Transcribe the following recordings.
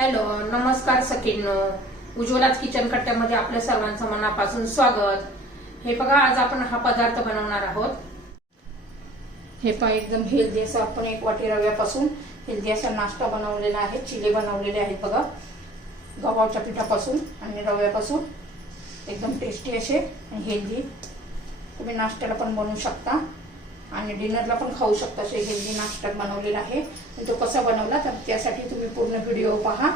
Hello, नमस्कार सखींनो. उज्ज्वलाच kitchen कट्ट्यामध्ये आपल्या सर्वांचं मनापासून स्वागत. हे बघा, आज आपण हा पदार्थ बनवणार आहोत. हे पहा, एकदम हेल्दी असं आपण 1 वाटी रव्यापासून हेल्दी असा नाश्ता बनवलेला आहे. चिले बनवलेले आहेत बघा, गव्हाच्या पिठापासून आणि रव्यापासून. एकदम टेस्टी असे आणि हेल्दी. तुम्ही नाश्त्याला पण बनवू शकता आणि डिनरला पण खाऊ शकता. असे हेल्दी नाश्ता बनवलेला आहे. तो कसा बनवला तर त्यासाठी तुम्ही पूर्ण व्हिडिओ पहा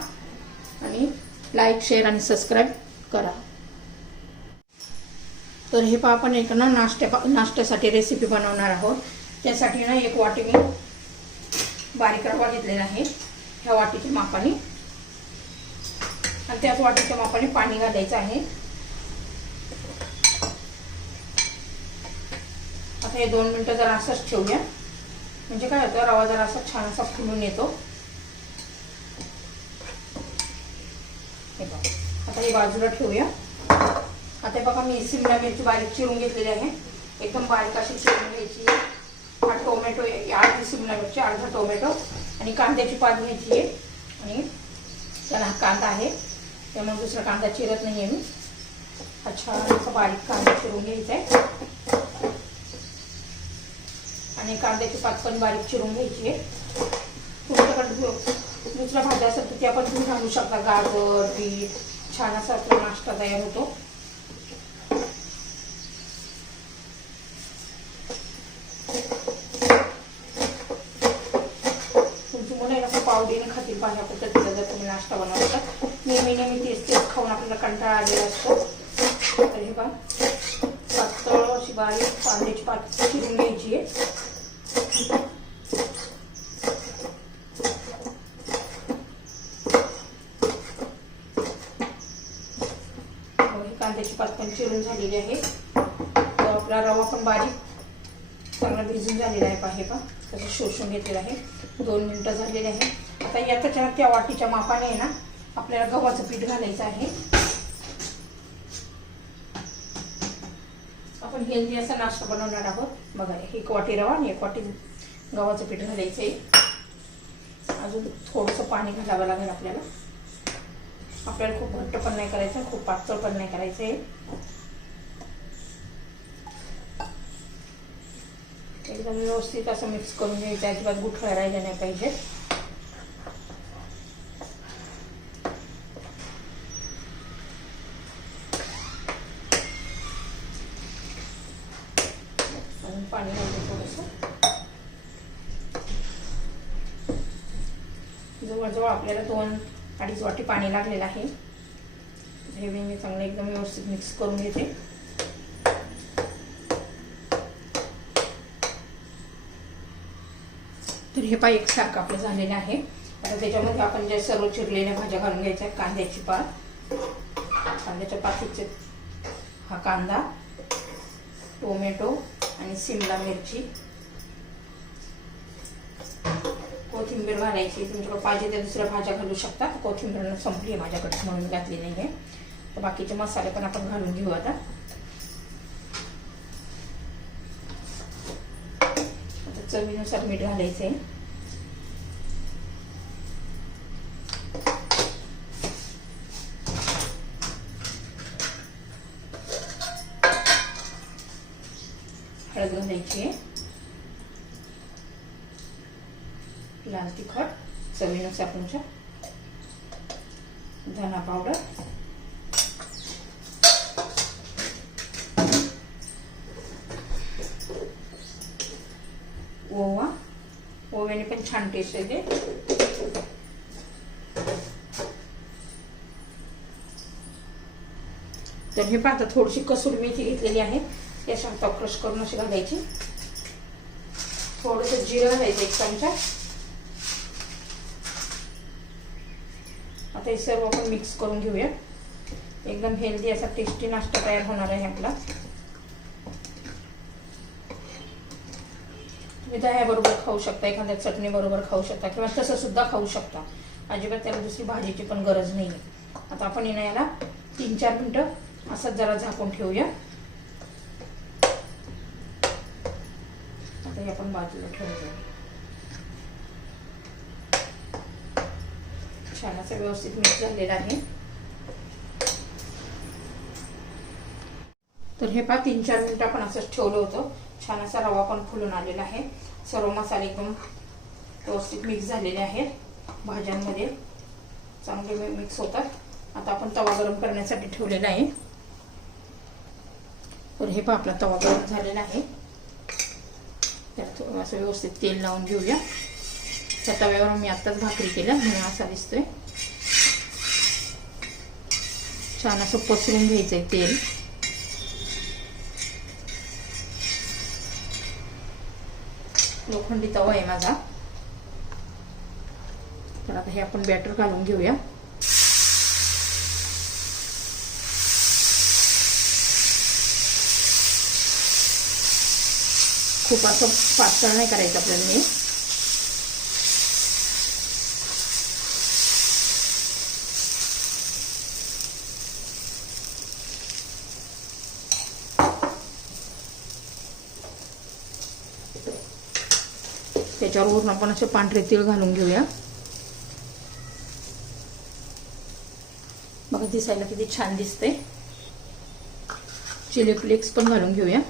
आणि लाईक, शेअर आणि सबस्क्राईब करा. तर हे पहा, आपण एक ना नाश्त्यासाठी रेसिपी बनवणार आहोत. त्यासाठी ना 1 वाटी मी बारीक रवा घेतलेला आहे, ह्या वाटीच्या मापाने. आणि त्याच वाटीच्या मापाने पाणी घालायचं आहे. आता हे 2 मिनिटं जरा असंच ठेवूया, म्हणजे काय होतं, रवा जरा असा छान असा फुलून येतो. आता हे बाजूला ठेवूया. आता बघा, मी शिमला मिरची बारीक चिरून घेतलेली आहे. एकदम बारीक अशी चिरून घ्यायची. हा टोमॅटो, अर्धी शिमला मिरची, अर्धा टोमॅटो आणि कांद्याची पात घ्यायची आहे. आणि त्याला हा कांदा आहे, त्यामुळे दुसरा कांदा चिरत नाही आहे मी. हा छान असा बारीक कांदा चिरून घ्यायचा आहे. आणि कांद्याची पात पण बारीक चिरून घ्यायची आहे. तुमच्याकडे दुसऱ्या भाज्या असेल तर त्या पण तुम्ही घालू शकता. गाजर, बीट, छान असा आपला नाश्ता तयार होतो. तुमची मुलं असं पावडीने खातील पाहिजे पद्धतीचा जर तुम्ही नाश्ता बनवता. नेहमी तेच खाऊन आपल्याला कंटाळा आलेला असतो. तर हे पहा, पातळ अशी बारीक कांद्याची पात चिरून घ्यायची आहे. कांद्याची पात पण चिरून झालेली आहे. तर आपला रवा पण बारीक चांगला भिजून झालेला आहे. पाहे पहा, तसं शोषून घेतलेलं आहे. 2 मिनिटं झालेले आहे. आता याच्या त्या वाटीच्या मापाने आहे ना, आपल्याला गव्हाचं पीठ घालायचं आहे. आपण हेल्दी असा नाश्ता बनवणार आहोत. बघा, 1 वाटी रवा आणि 1 वाटी गव्हाचं पीठ घालायचं आहे. अजून थोडंसं पाणी घालावं लागेल आपल्याला. आपल्याला खूप घट्ट पण नाही करायचं, खूप पातळ पण नाही करायचं आहे. एकदम व्यवस्थित असं मिक्स करून घ्यायचं. अजिबात गुठळ्या राहिल्या नाही पाहिजे. पाणी घालते थोडंसं. जवळजवळ आपल्याला 2-2.5 वाटी पाणी लागलेलं आहे. हे मी चांगलं एकदम व्यवस्थित मिक्स करून घेते. तर हे पहा, एकसारखं आपलं झालेलं आहे. आता त्याच्यामध्ये आपण ज्या सर्व चिरलेल्या भाज्या घालून घ्यायच्या. कांद्याची पात, कांद्याच्या पातीचे हा कांदा, टोमॅटो आणि शिमला मिरची, कोथिंबीर घालायची. तुमच्याकडे पाहिजे त्या दुसऱ्या भाज्या घालू शकता. कोथिंबीर संपली आहे माझ्याकडे म्हणून घातली नाही आहे. तर बाकीचे मसाले पण आपण घालून घेऊ. आता चवीनुसार मीठ घालायचं आहे. हळद घालायची आहे. लाल तिखट चवीनुसार तुमच्या, धना पावडर, ओवा. ओव्याने पण छान टेस्ट येते. तर हे पाहता, थोडीशी कसुरी मेथी घेतलेली आहे. त्याच्यात क्रश करून अशी घालायची. थोडंसं जिरं घालायचं 1 चमचा. आता हे सर्व आपण मिक्स करून घेऊया. एकदम हेल्दी असा टेस्टी नाश्ता तयार होणार आहे आपला. तुम्ही दह्याबरोबर खाऊ शकता, एखाद्या चटणी बरोबर खाऊ शकता, किंवा तसं सुद्धा खाऊ शकता. अजिबात त्याला दुसरी भाजीची पण गरज नाही. आता आपण याला 3-4 मिनिटं असंच जरा झाकून ठेवूया. आता हे आपण बाजूला ठेवूया. छान असं व्यवस्थित मिक्स झालेलं आहे. तर हे पहा 3-4 मिनिटं आपण असंच ठेवलं होतं. छान असा रवा पण फुलून आलेला आहे. सर्व मसाले एकदम व्यवस्थित मिक्स झालेले आहेत भाज्यांमध्ये, चांगले मिक्स होतात. आता आपण तवा गरम करण्यासाठी ठेवलेला आहे. तर हे पहा आपला तवा गरम झालेला आहे. त्यात थोडं असं व्यवस्थित तेल लावून घेऊया. त्या तव्यावर मी आत्ताच भाकरी केल्या म्हणून असा दिसतोय. छान असं पसरून घ्यायचंय तेल. लोखंडी तवा आहे माझा. तर आता हे आपण बॅटर घालून घेऊया. खूप असं पातळ नाही करायचं आपल्याला हे. त्याच्यावरून आपण असे पांढरे तीळ घालून घेऊया. बघा दिसायला किती छान दिसते. चिली फ्लेक्स पण घालून घेऊया.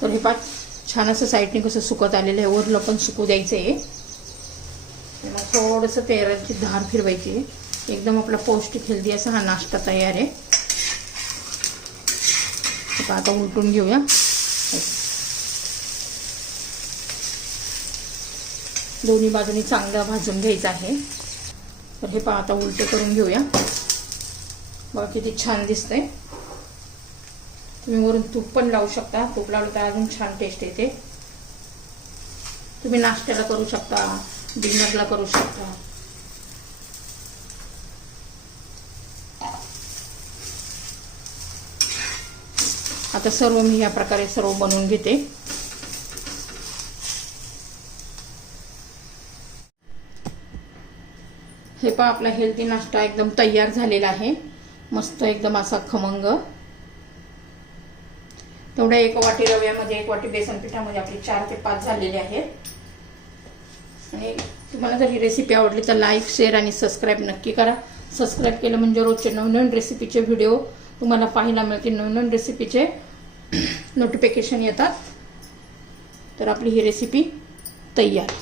तर हे पाच छान असं साईडने कसं सुकत आलेलं आहे. वरलं पण सुकू द्यायचं आहे. मग थोडंसं तेलाची धार फिरवायची आहे. एकदम आपला पौष्टिक हेल्दी असा हा नाश्ता तयार आहे. आता उलटून घेऊया. दोन्ही बाजूनी चांगलं भाजून घ्यायचं आहे. तर हे पहा आता उलटे करून घेऊया. बघा किती छान दिसतंय. तुम्ही वरून तूप पण लावू शकता. तूप लावलं तर अजून छान टेस्ट येते. तुम्ही नाश्त्याला करू शकता, डिनरला करू शकता. आता सर्व मी या प्रकारे सर्व बनवून घेते. हे पहा आपला हेल्दी नाश्ता एकदम तयार झालेला आहे. मस्त एकदम असा खमंग. तेवढ्या 1 वाटी रव्यामध्ये 1 वाटी बेसन पिठामध्ये आपले 4 ते 5 झालेले आहेत. आणि तुम्हाला जर ही रेसिपी आवडली तर लाईक, शेअर आणि सबस्क्राईब नक्की करा. सबस्क्राईब केलं म्हणजे रोजचे नवनवीन रेसिपीचे व्हिडिओ तुम्हाला पाहायला मिळतील. नवनवीन रेसिपीचे नोटिफिकेशन येतात. तर आपली ही रेसिपी तयार.